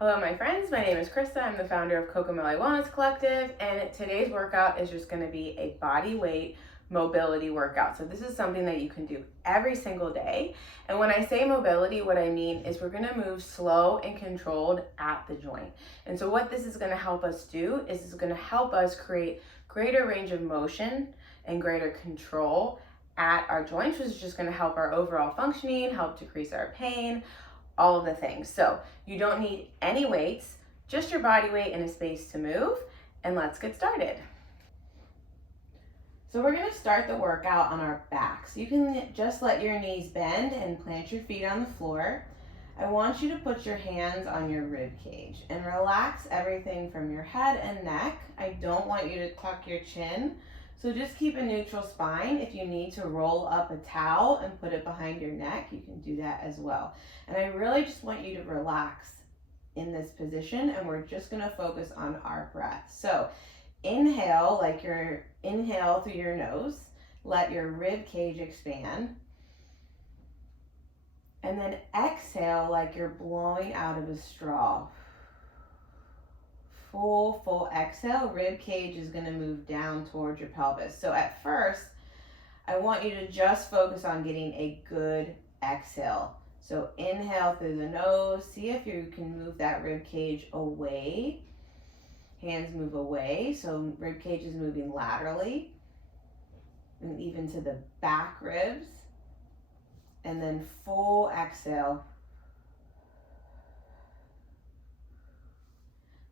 Hello, my friends. My name is Krista. I'm the founder of Cocomelli Wellness Collective, and today's workout is just going to be a body weight mobility workout. So this is something that you can do every single day. And when I say mobility, what I mean is we're going to move slow and controlled at the joint. And so what this is going to help us do is it's going to help us create greater range of motion and greater control at our joints, which is just going to help our overall functioning, help decrease our pain, all of the things. So you don't need any weights, just your body weight and a space to move, and let's get started. So we're gonna start the workout on our backs. You can just let your knees bend and plant your feet on the floor. I want you to put your hands on your rib cage and relax everything from your head and neck. I don't want you to tuck your chin. So just keep a neutral spine. If you need to roll up a towel and put it behind your neck, you can do that as well. And I really just want you to relax in this position, and we're just gonna focus on our breath. So inhale, inhale through your nose, let your rib cage expand. And then exhale like you're blowing out of a straw. Full exhale, rib cage is gonna move down towards your pelvis. So at first, I want you to just focus on getting a good exhale. So inhale through the nose, see if you can move that rib cage away. Hands move away, so rib cage is moving laterally and even to the back ribs. And then full exhale.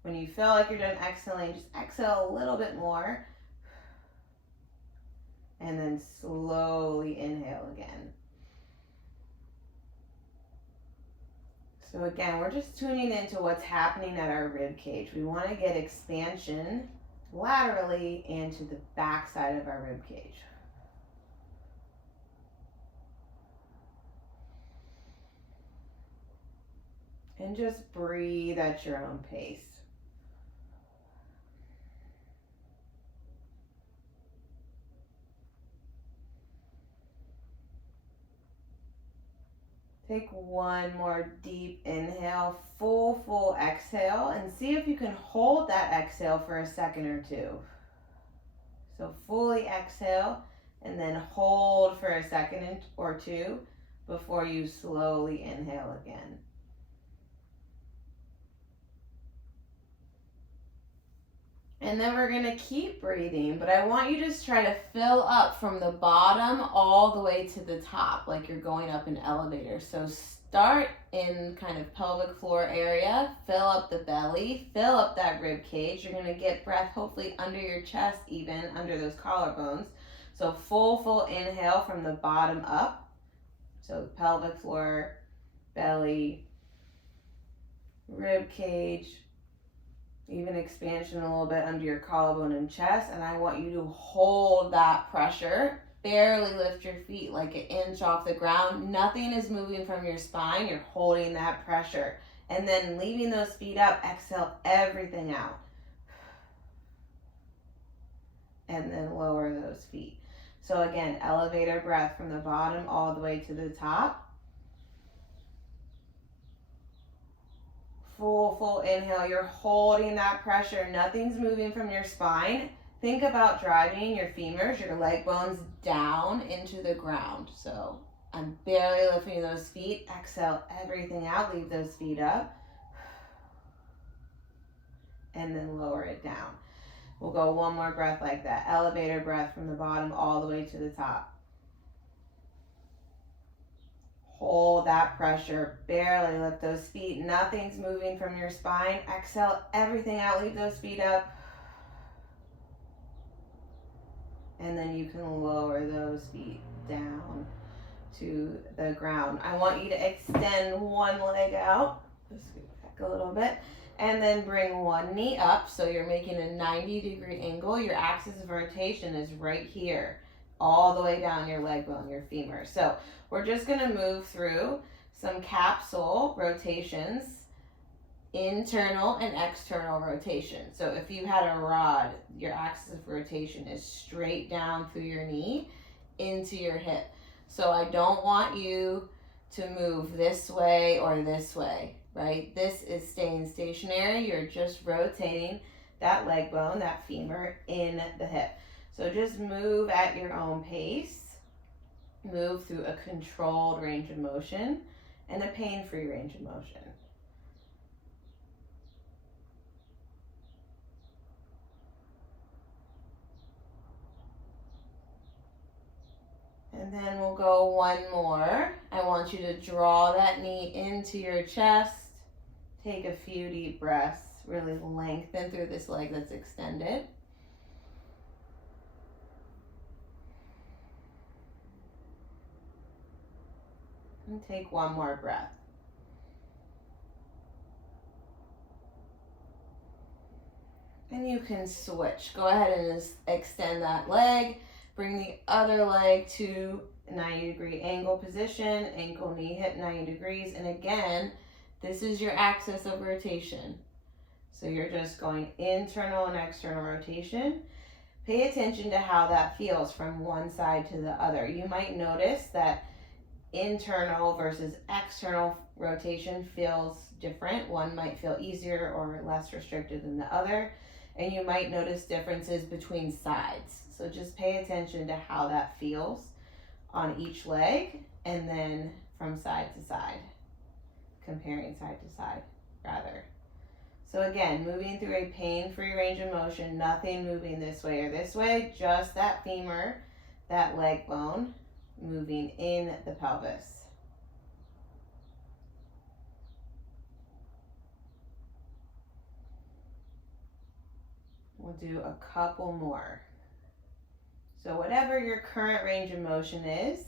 When you feel like you're done exhaling, just exhale a little bit more. And then slowly inhale again. So again, we're just tuning into what's happening at our rib cage. We want to get expansion laterally and to the back side of our rib cage. And just breathe at your own pace. Take one more deep inhale, full exhale, and see if you can hold that exhale for a second or two. So fully exhale and then hold for a second or two before you slowly inhale again. And then we're gonna keep breathing, but I want you to just try to fill up from the bottom all the way to the top, like you're going up an elevator. So start in kind of pelvic floor area, fill up the belly, fill up that rib cage. You're gonna get breath hopefully under your chest, even under those collarbones. So full inhale from the bottom up. So pelvic floor, belly, rib cage, even expansion a little bit under your collarbone and chest. And I want you to hold that pressure. Barely lift your feet like an inch off the ground. Nothing is moving from your spine. You're holding that pressure. And then leaving those feet up, exhale everything out. And then lower those feet. So again, elevator breath from the bottom all the way to the top. Full inhale. You're holding that pressure. Nothing's moving from your spine. Think about driving your femurs, your leg bones down into the ground. So I'm barely lifting those feet. Exhale everything out. Leave those feet up. And then lower it down. We'll go one more breath like that. Elevator breath from the bottom all the way to the top. Hold that pressure, barely lift those feet. Nothing's moving from your spine. Exhale everything out, leave those feet up. And then you can lower those feet down to the ground. I want you to extend one leg out. Just scoot back a little bit. And then bring one knee up, so you're making a 90-degree angle. Your axis of rotation is right here, all the way down your leg bone, your femur. So we're just gonna move through some capsule rotations, internal and external rotation. So if you had a rod, your axis of rotation is straight down through your knee into your hip. So I don't want you to move this way or this way. right? This is staying stationary. You're just rotating that leg bone, that femur, in the hip. So just move at your own pace. Move through a controlled range of motion and a pain-free range of motion. And then we'll go one more. I want you to draw that knee into your chest. Take a few deep breaths. Really lengthen through this leg that's extended. And take one more breath. And you can switch. Go ahead and just extend that leg. Bring the other leg to a 90-degree angle position. Ankle, knee, hip, 90 degrees. And again, this is your axis of rotation. So you're just going internal and external rotation. Pay attention to how that feels from one side to the other. You might notice that internal versus external rotation feels different. One might feel easier or less restricted than the other. And you might notice differences between sides. So just pay attention to how that feels on each leg and then from side to side, comparing side to side rather. So again, moving through a pain-free range of motion, nothing moving this way or this way, just that femur, that leg bone moving in the pelvis. We'll do a couple more. So whatever your current range of motion is,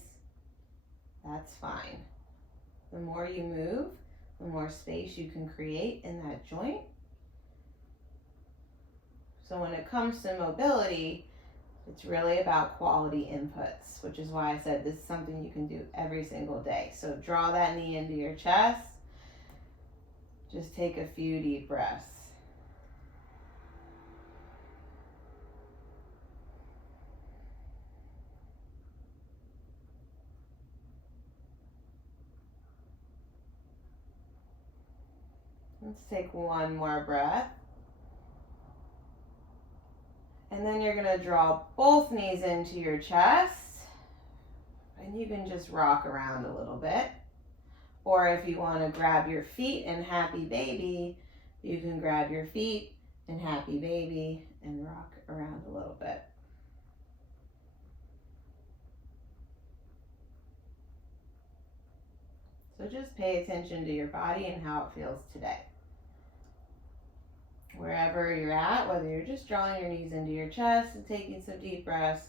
that's fine. The more you move, the more space you can create in that joint. So when it comes to mobility, it's really about quality inputs, which is why I said this is something you can do every single day. So draw that knee into your chest. Just take a few deep breaths. Let's take one more breath. And then you're going to draw both knees into your chest. And you can just rock around a little bit. Or if you want to grab your feet and happy baby, you can grab your feet and happy baby and rock around a little bit. So just pay attention to your body and how it feels today. Wherever you're at, whether you're just drawing your knees into your chest and taking some deep breaths,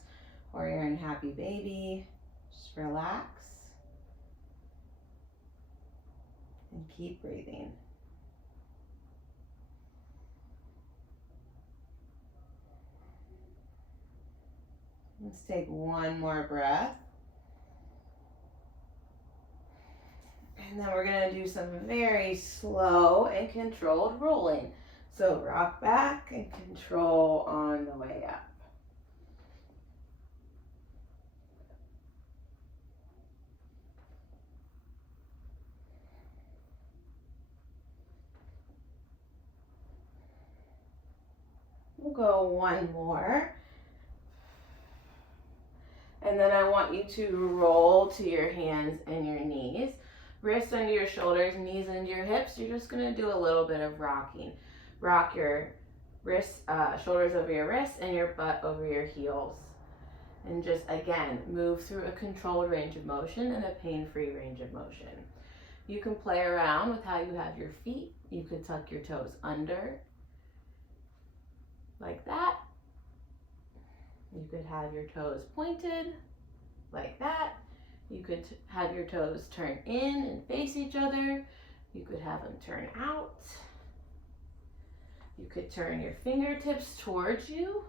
or you're in happy baby, just relax and keep breathing. Let's take one more breath. And then we're going to do some very slow and controlled rolling. So rock back and control on the way up. We'll go one more. And then I want you to roll to your hands and your knees. Wrists under your shoulders, knees into your hips. You're just going to do a little bit of rocking. Rock your wrists, shoulders over your wrists and your butt over your heels. And just, again, move through a controlled range of motion and a pain-free range of motion. You can play around with how you have your feet. You could tuck your toes under, like that. You could have your toes pointed, like that. You could have your toes turn in and face each other. You could have them turn out. You could turn your fingertips towards you.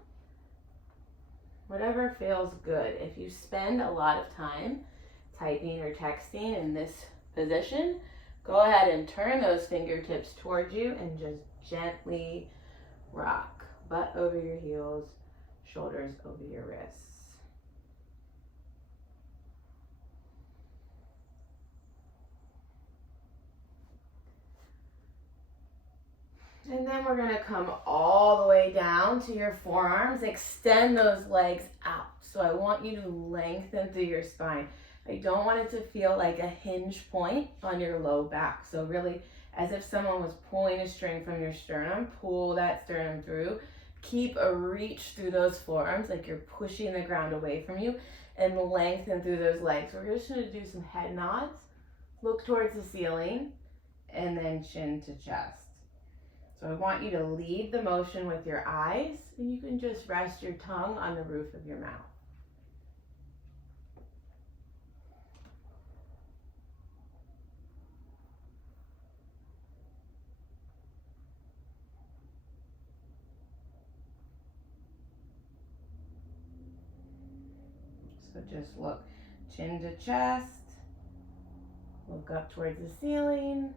Whatever feels good. If you spend a lot of time typing or texting in this position, go ahead and turn those fingertips towards you and just gently rock. Butt over your heels, shoulders over your wrists. And then we're gonna come all the way down to your forearms. Extend those legs out. So I want you to lengthen through your spine. I don't want it to feel like a hinge point on your low back. So really, as if someone was pulling a string from your sternum, pull that sternum through. Keep a reach through those forearms, like you're pushing the ground away from you, and lengthen through those legs. We're just gonna do some head nods. Look towards the ceiling, and then chin to chest. So I want you to lead the motion with your eyes, and you can just rest your tongue on the roof of your mouth. So just look chin to chest, look up towards the ceiling.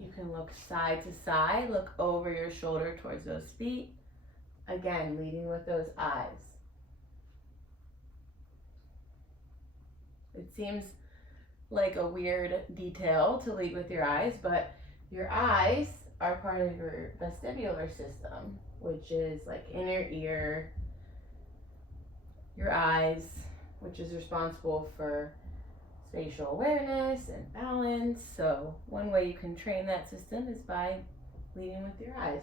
You can look side to side, look over your shoulder towards those feet. Again, leading with those eyes. It seems like a weird detail to lead with your eyes, but your eyes are part of your vestibular system, which is like in your ear, your eyes, which is responsible for spatial awareness and balance. So one way you can train that system is by leading with your eyes.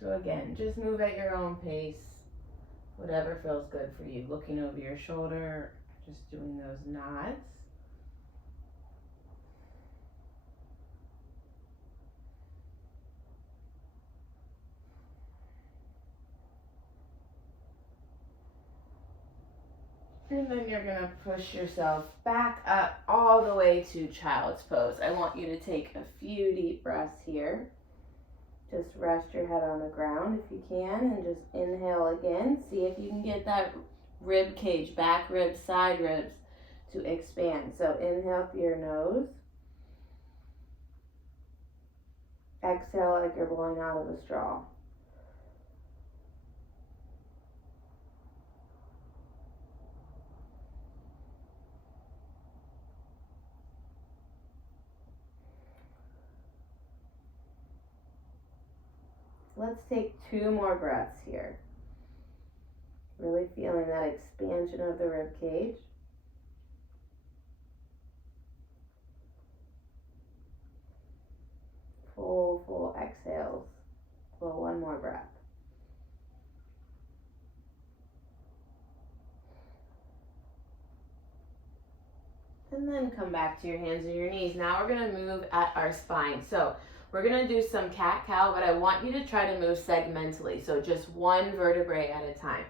So again, just move at your own pace, whatever feels good for you. Looking over your shoulder, just doing those nods. And then you're gonna push yourself back up all the way to child's pose. I want you to take a few deep breaths here. Just rest your head on the ground if you can, and just inhale again. See if you can get that rib cage, back ribs, side ribs to expand. So inhale through your nose. Exhale like you're blowing out of a straw. Let's take 2 more breaths here. Really feeling that expansion of the rib cage. Full exhales. Well, 1 more breath. And then come back to your hands and your knees. Now we're gonna move at our spine. So we're gonna do some cat-cow, but I want you to try to move segmentally. So just 1 vertebrae at a time.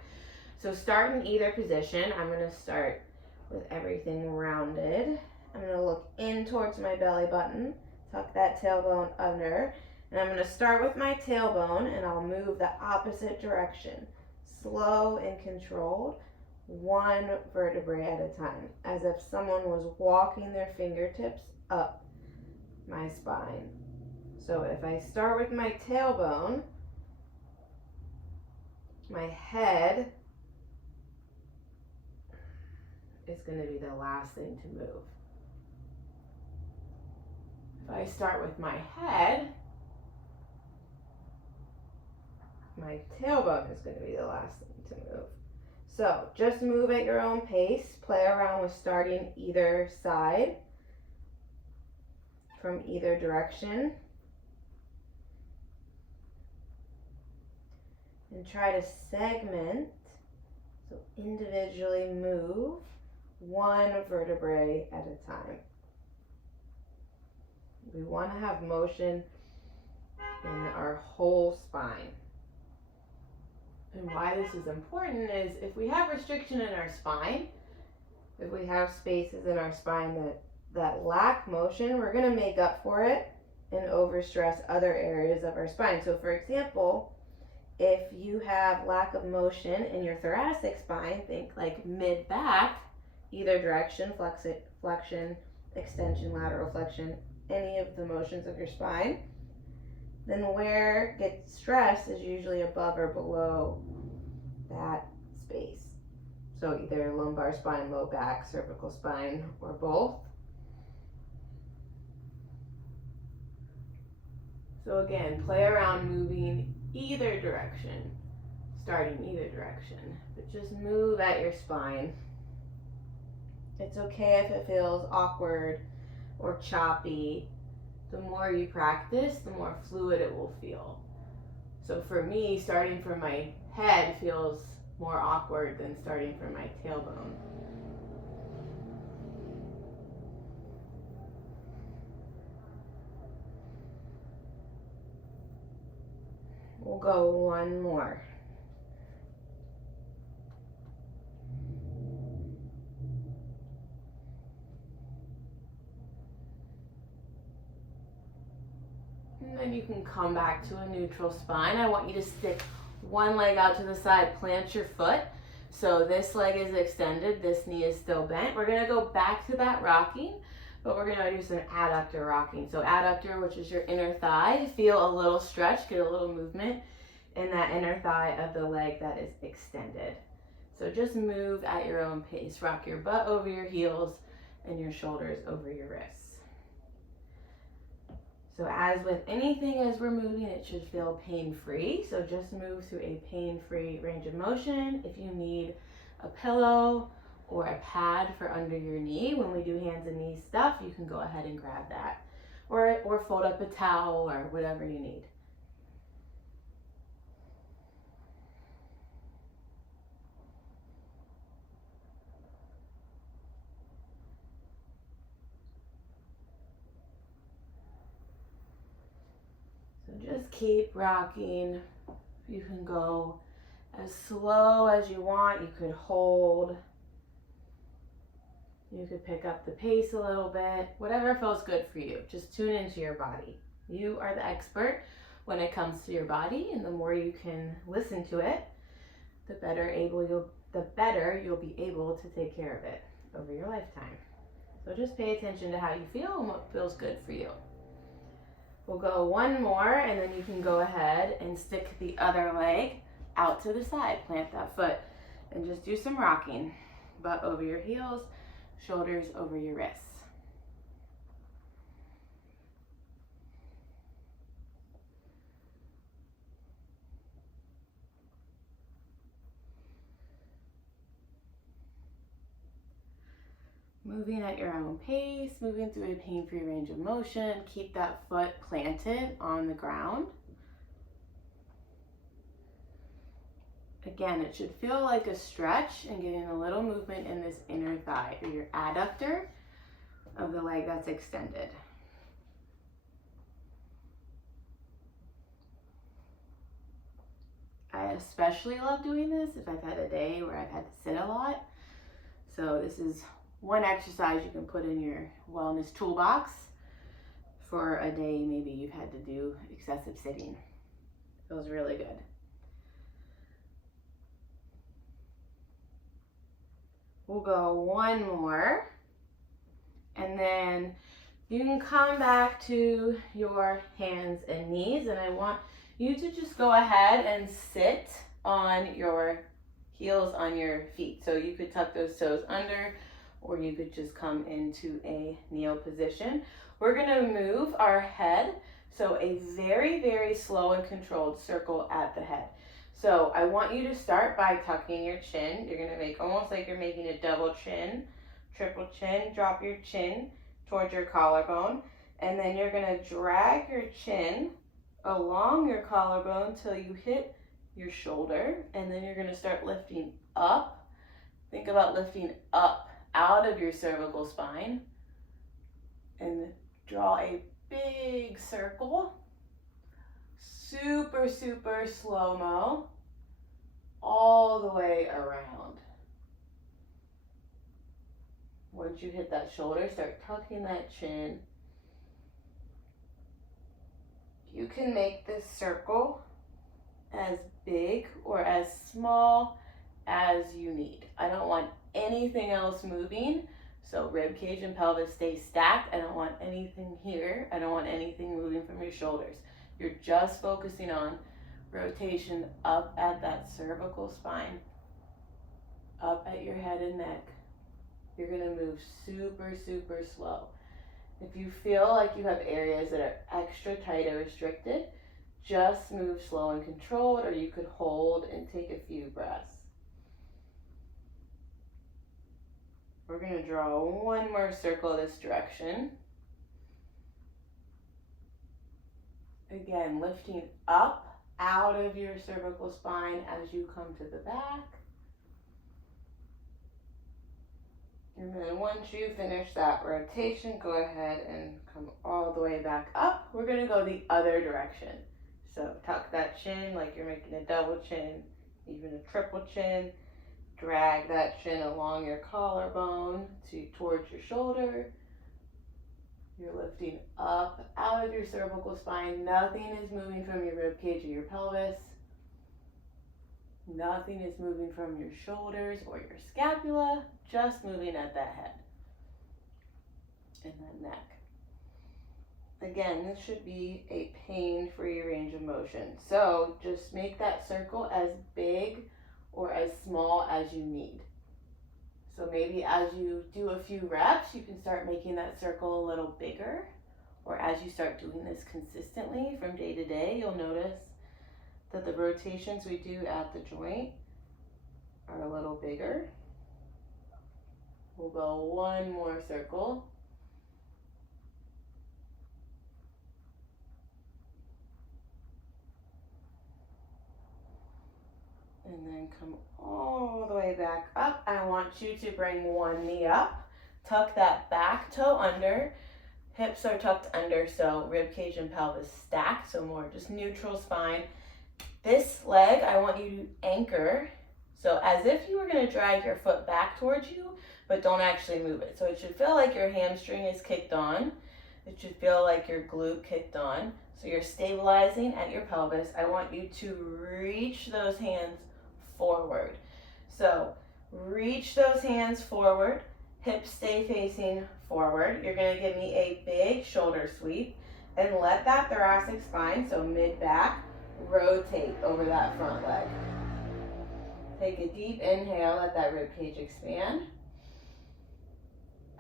So start in either position. I'm gonna start with everything rounded. I'm gonna look in towards my belly button, tuck that tailbone under, and I'm gonna start with my tailbone and I'll move the opposite direction. Slow and controlled, 1 vertebrae at a time, as if someone was walking their fingertips up my spine. So if I start with my tailbone, my head is going to be the last thing to move. If I start with my head, my tailbone is going to be the last thing to move. So just move at your own pace. Play around with starting either side from either direction. And try to segment, so individually move 1 vertebrae at a time. We want to have motion in our whole spine. And why this is important is if we have restriction in our spine, if we have spaces in our spine that lack motion, we're going to make up for it and overstress other areas of our spine. So for example, if you have lack of motion in your thoracic spine, think like mid-back, either direction, flexion, extension, lateral flexion, any of the motions of your spine, then where gets stressed is usually above or below that space. So either lumbar spine, low back, cervical spine, or both. So again, play around moving either direction, starting either direction, but just move at your spine. It's okay if it feels awkward or choppy. The more you practice, the more fluid it will feel. So for me, starting from my head feels more awkward than starting from my tailbone. We'll go one more. And then you can come back to a neutral spine. I want you to stick one leg out to the side, plant your foot. So this leg is extended, this knee is still bent. We're gonna go back to that rocking, but we're gonna do some adductor rocking. So adductor, which is your inner thigh, feel a little stretch, get a little movement in that inner thigh of the leg that is extended. So just move at your own pace. Rock your butt over your heels and your shoulders over your wrists. So as with anything as we're moving, it should feel pain-free. So just move through a pain-free range of motion. If you need a pillow or a pad for under your knee, when we do hands and knees stuff, you can go ahead and grab that. Or fold up a towel or whatever you need. Just keep rocking. You can go as slow as you want. You could hold. You could pick up the pace a little bit. Whatever feels good for you. Just tune into your body. You are the expert when it comes to your body, and the more you can listen to it, the better you'll be able to take care of it over your lifetime. So just pay attention to how you feel and what feels good for you. We'll go one more, and then you can go ahead and stick the other leg out to the side. Plant that foot and just do some rocking. Butt over your heels, shoulders over your wrists. Moving at your own pace, moving through a pain-free range of motion. Keep that foot planted on the ground. Again, it should feel like a stretch and getting a little movement in this inner thigh or your adductor of the leg that's extended. I especially love doing this if I've had a day where I've had to sit a lot. So this is one exercise you can put in your wellness toolbox for a day maybe you've had to do excessive sitting. Feels really good. We'll go one more, and then you can come back to your hands and knees, and I want you to just go ahead and sit on your heels on your feet. So you could tuck those toes under, or you could just come into a kneel position. We're gonna move our head, so a very, very slow and controlled circle at the head. So I want you to start by tucking your chin. You're gonna make almost like you're making a double chin, triple chin. Drop your chin towards your collarbone, and then you're gonna drag your chin along your collarbone till you hit your shoulder, and then you're gonna start lifting up. Think about lifting up out of your cervical spine, and draw a big circle. Super, super slow-mo, all the way around. Once you hit that shoulder, start tucking that chin. You can make this circle as big or as small as you need. I don't want anything else moving, so rib cage and pelvis stay stacked. I don't want anything here. I don't want anything moving from your shoulders. You're just focusing on rotation up at that cervical spine, up at your head and neck. You're gonna move super, super slow. If you feel like you have areas that are extra tight or restricted, just move slow and controlled, or you could hold and take a few breaths. We're going to draw one more circle this direction. Again, lifting up out of your cervical spine as you come to the back. And then once you finish that rotation, go ahead and come all the way back up. We're going to go the other direction. So tuck that chin like you're making a double chin, even a triple chin. Drag that chin along your collarbone towards your shoulder. You're lifting up out of your cervical spine. Nothing is moving from your rib cage or your pelvis. Nothing is moving from your shoulders or your scapula, just moving at that head and that neck. Again, this should be a pain-free range of motion. So just make that circle as big or as small as you need. So maybe as you do a few reps, you can start making that circle a little bigger. Or as you start doing this consistently from day to day, you'll notice that the rotations we do at the joint are a little bigger. We'll go one more circle. And then come all the way back up. I want you to bring one knee up. Tuck that back toe under. Hips are tucked under, so rib cage and pelvis stacked, so more just neutral spine. This leg, I want you to anchor, so as if you were going to drag your foot back towards you, but don't actually move it. So it should feel like your hamstring is kicked on. It should feel like your glute kicked on. So you're stabilizing at your pelvis. I want you to reach those hands forward. So reach those hands forward. Hips stay facing forward. You're going to give me a big shoulder sweep and let that thoracic spine, so mid-back, rotate over that front leg. Take a deep inhale, let that rib cage expand.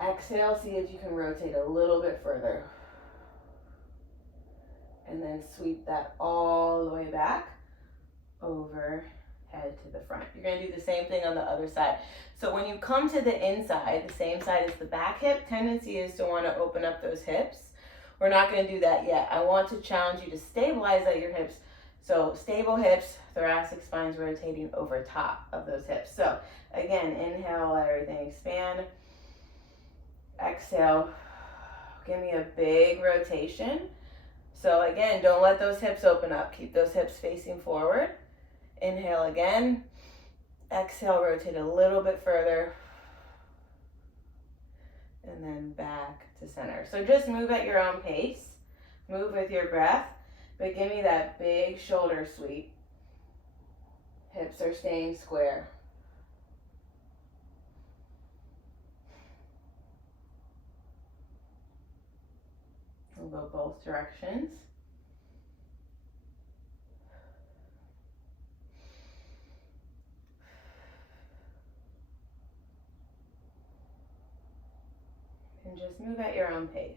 Exhale, see if you can rotate a little bit further. And then sweep that all the way back over head to the front. You're going to do the same thing on the other side. So when you come to the inside, the same side as the back hip, tendency is to want to open up those hips. We're not going to do that yet. I want to challenge you to stabilize at your hips. So stable hips, thoracic spine's rotating over top of those hips. So again, inhale, let everything expand. Exhale, give me a big rotation. So again, don't let those hips open up. Keep those hips facing forward. Inhale again. Exhale, rotate a little bit further. And then back to center. So just move at your own pace. Move with your breath. But give me that big shoulder sweep. Hips are staying square. We'll go both directions. And just move at your own pace.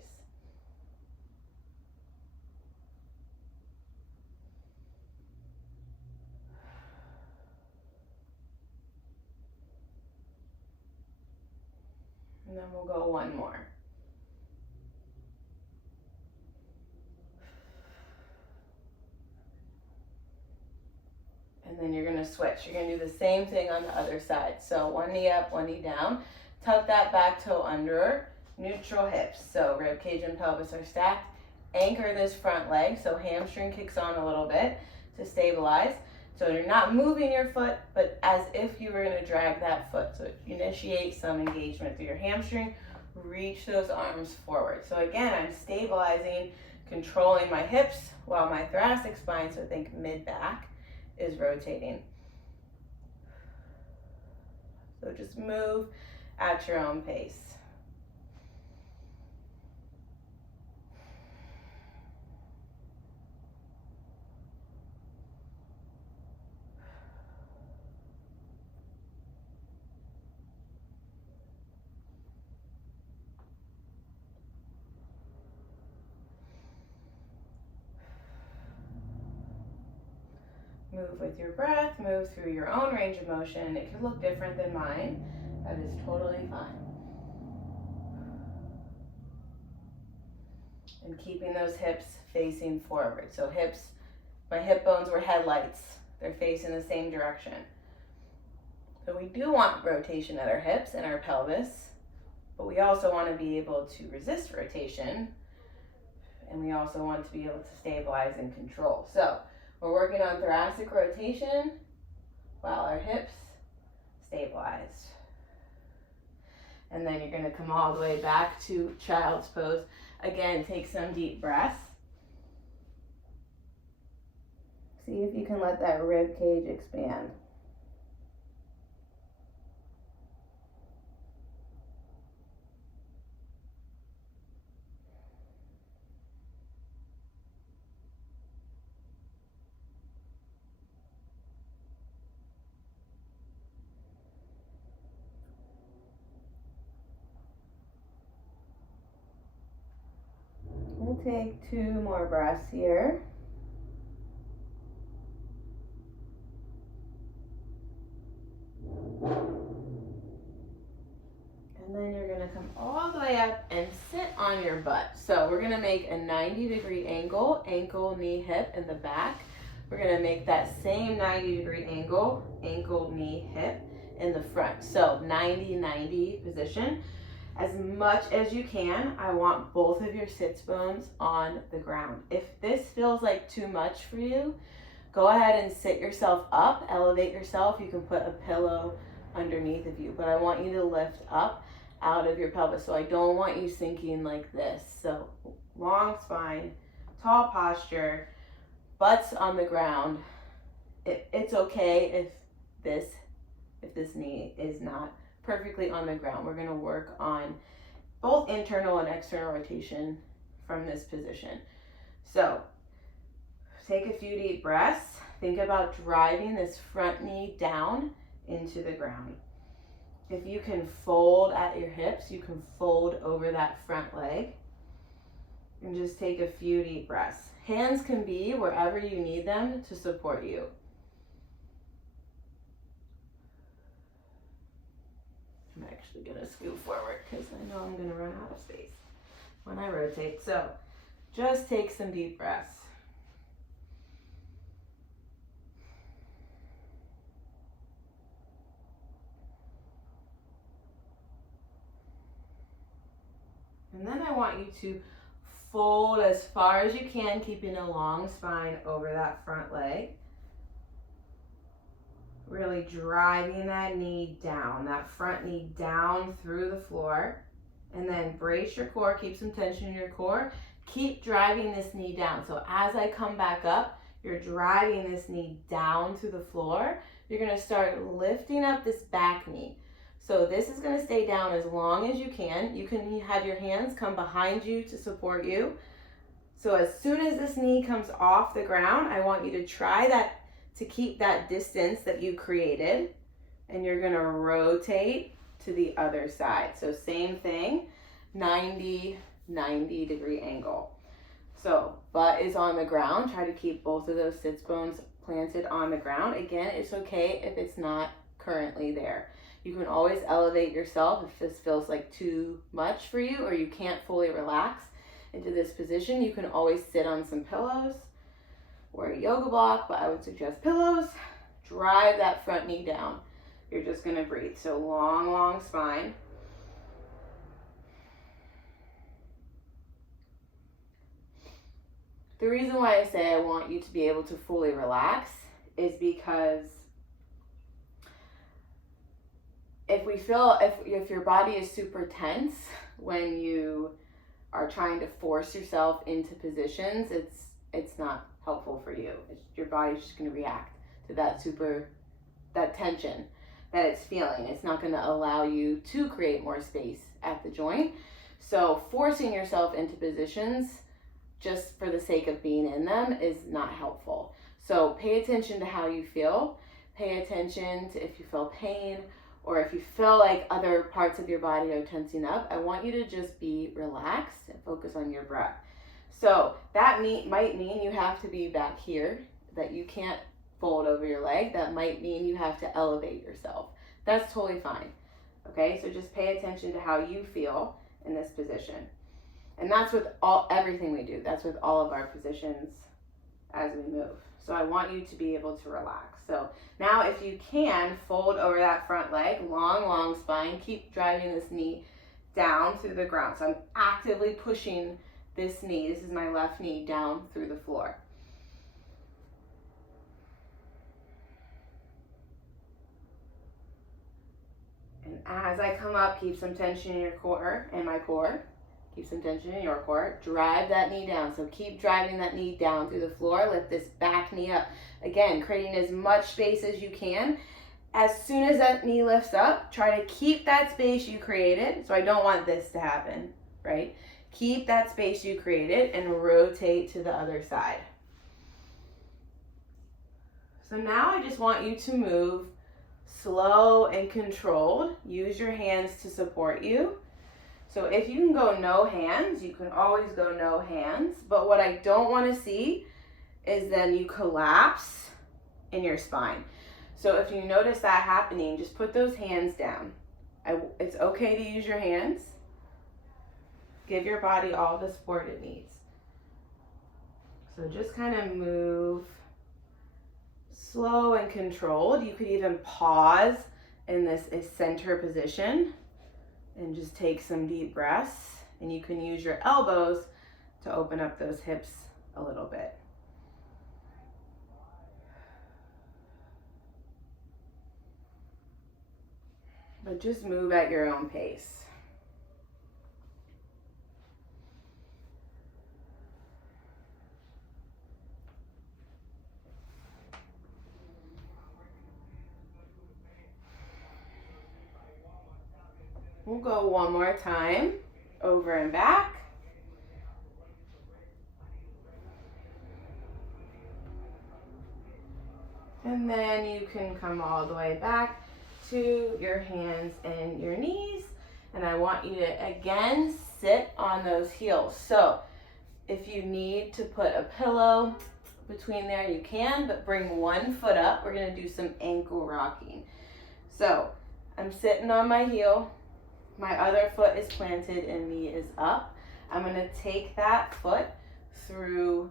And then we'll go one more. And then you're going to switch. You're going to do the same thing on the other side. So one knee up, one knee down. Tuck that back toe under. Neutral hips. So rib cage and pelvis are stacked. Anchor this front leg. So hamstring kicks on a little bit to stabilize. So you're not moving your foot, but as if you were going to drag that foot. So initiate some engagement through your hamstring. Reach those arms forward. So again, I'm stabilizing, controlling my hips while my thoracic spine, so think mid-back, is rotating. So just move at your own pace. Move with your breath, move through your own range of motion. It could look different than mine. That is totally fine. And keeping those hips facing forward. So hips, my hip bones were headlights. They're facing the same direction. So we do want rotation at our hips and our pelvis, but we also want to be able to resist rotation, and we also want to be able to stabilize and control. So we're working on thoracic rotation while our hips stabilize. And then you're going to come all the way back to child's pose. Again, take some deep breaths. See if you can let that rib cage expand. We'll take 2 more breaths here. And then you're gonna come all the way up and sit on your butt. So we're gonna make a 90-degree angle, ankle, knee, hip in the back. We're gonna make that same 90-degree angle, ankle, knee, hip in the front. So 90-90 position. As much as you can, I want both of your sits bones on the ground. If this feels like too much for you, go ahead and sit yourself up, elevate yourself. You can put a pillow underneath of you, but I want you to lift up out of your pelvis. So I don't want you sinking like this. So long spine, tall posture, butts on the ground. It's okay if this knee is not perfectly on the ground. We're going to work on both internal and external rotation from this position. So take a few deep breaths. Think about driving this front knee down into the ground. If you can fold at your hips, you can fold over that front leg. And just take a few deep breaths. Hands can be wherever you need them to support you. I'm actually going to scoot forward because I know I'm going to run out of space when I rotate. So just take some deep breaths. And then I want you to fold as far as you can, keeping a long spine over that front leg. Really driving that knee down, that front knee down through the floor. And then brace your core, keep some tension in your core. Keep driving this knee down. So as I come back up, you're driving this knee down to the floor. You're gonna start lifting up this back knee. So this is gonna stay down as long as you can. You can have your hands come behind you to support you. So as soon as this knee comes off the ground, I want you to try that to keep that distance that you created, and you're gonna rotate to the other side. So same thing, 90 degree angle. So butt is on the ground. Try to keep both of those sits bones planted on the ground. Again, it's okay if it's not currently there. You can always elevate yourself if this feels like too much for you or you can't fully relax into this position. You can always sit on some pillows or a yoga block, but I would suggest pillows. Drive that front knee down. You're just gonna breathe. So long spine. The reason why I say I want you to be able to fully relax is because if your body is super tense when you are trying to force yourself into positions, it's not helpful for you. Your body's just going to react to that tension that it's feeling. It's not going to allow you to create more space at the joint. So forcing yourself into positions just for the sake of being in them is not helpful. So pay attention to how you feel. Pay attention to if you feel pain or if you feel like other parts of your body are tensing up. I want you to just be relaxed and focus on your breath. So that might mean you have to be back here, that you can't fold over your leg. That might mean you have to elevate yourself. That's totally fine. Okay, so just pay attention to how you feel in this position. And that's with everything we do. That's with all of our positions as we move. So I want you to be able to relax. So now if you can, fold over that front leg, long spine. Keep driving this knee down through the ground. So I'm actively pushing this knee. This is my left knee down through the floor. And as I come up, keep some tension in your core and my core. Keep some tension in your core. Drive that knee down. So keep driving that knee down through the floor. Lift this back knee up. Again, creating as much space as you can. As soon as that knee lifts up, try to keep that space you created. So I don't want this to happen, right? Keep that space you created and rotate to the other side. So now I just want you to move slow and controlled. Use your hands to support you. So if you can go no hands, you can always go no hands. But what I don't want to see is then you collapse in your spine. So if you notice that happening, just put those hands down. It's okay to use your hands. Give your body all the support it needs. So just kind of move slow and controlled. You could even pause in this center position and just take some deep breaths. And you can use your elbows to open up those hips a little bit. But just move at your own pace. We'll go one more time, over and back. And then you can come all the way back to your hands and your knees. And I want you to, again, sit on those heels. So if you need to put a pillow between there, you can, but bring one foot up. We're gonna do some ankle rocking. So I'm sitting on my heel. My other foot is planted and knee is up. I'm gonna take that foot through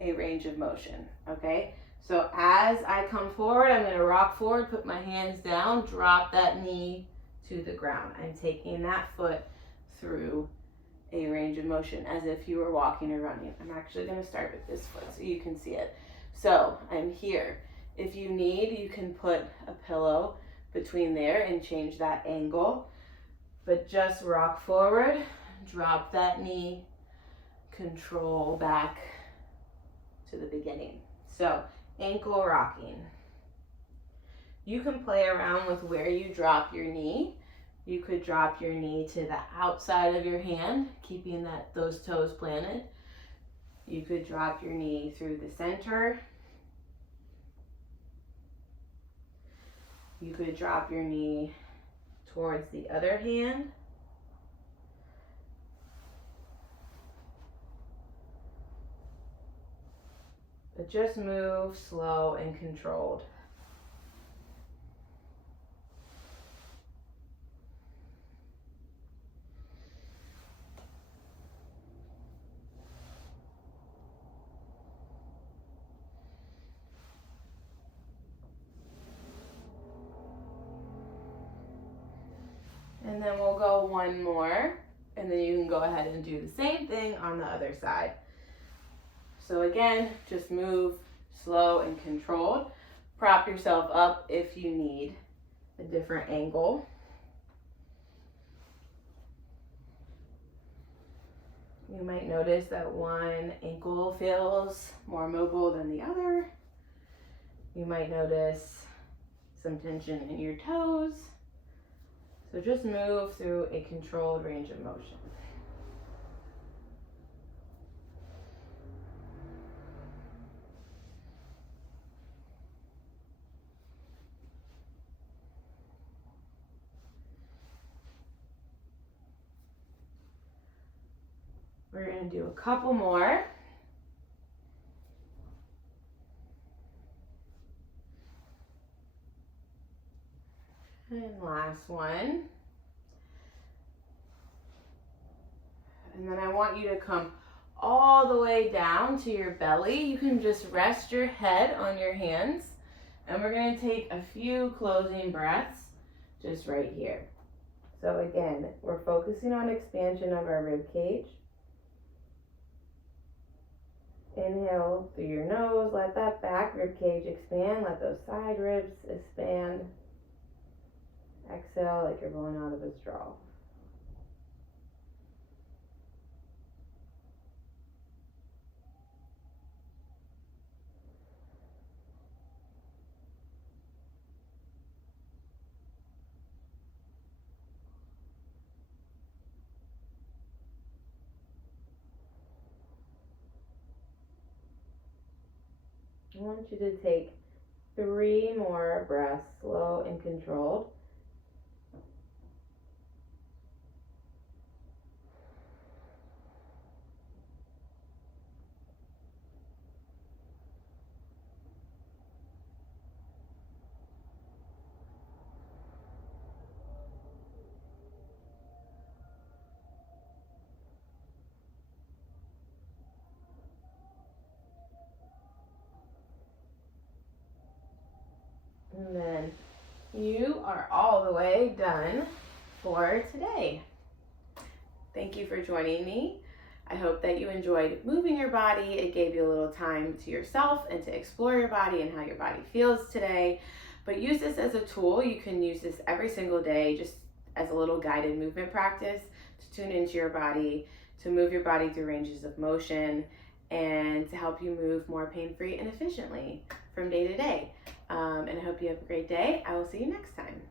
a range of motion, okay? So as I come forward, I'm gonna rock forward, put my hands down, drop that knee to the ground. I'm taking that foot through a range of motion as if you were walking or running. I'm actually gonna start with this foot so you can see it. So I'm here. If you need, you can put a pillow between there and change that angle. But just rock forward, drop that knee, control back to the beginning. So ankle rocking. You can play around with where you drop your knee. You could drop your knee to the outside of your hand, keeping those toes planted. You could drop your knee through the center. You could drop your knee towards the other hand. But just move slow and controlled. And then we'll go one more, and then you can go ahead and do the same thing on the other side. So again, just move slow and controlled. Prop yourself up if you need a different angle. You might notice that one ankle feels more mobile than the other. You might notice some tension in your toes. So just move through a controlled range of motion. We're going to do a couple more. And last one. And then I want you to come all the way down to your belly. You can just rest your head on your hands. And we're going to take a few closing breaths just right here. So again, we're focusing on expansion of our rib cage. Inhale through your nose, let that back rib cage expand, let those side ribs expand. Exhale like you're blowing out of a straw. I want you to take 3 more breaths, slow and controlled. And then you are all the way done for today. Thank you for joining me. I hope that you enjoyed moving your body. It gave you a little time to yourself and to explore your body and how your body feels today. But use this as a tool. You can use this every single day just as a little guided movement practice to tune into your body, to move your body through ranges of motion, and to help you move more pain-free and efficiently from day to day. And I hope you have a great day. I will see you next time.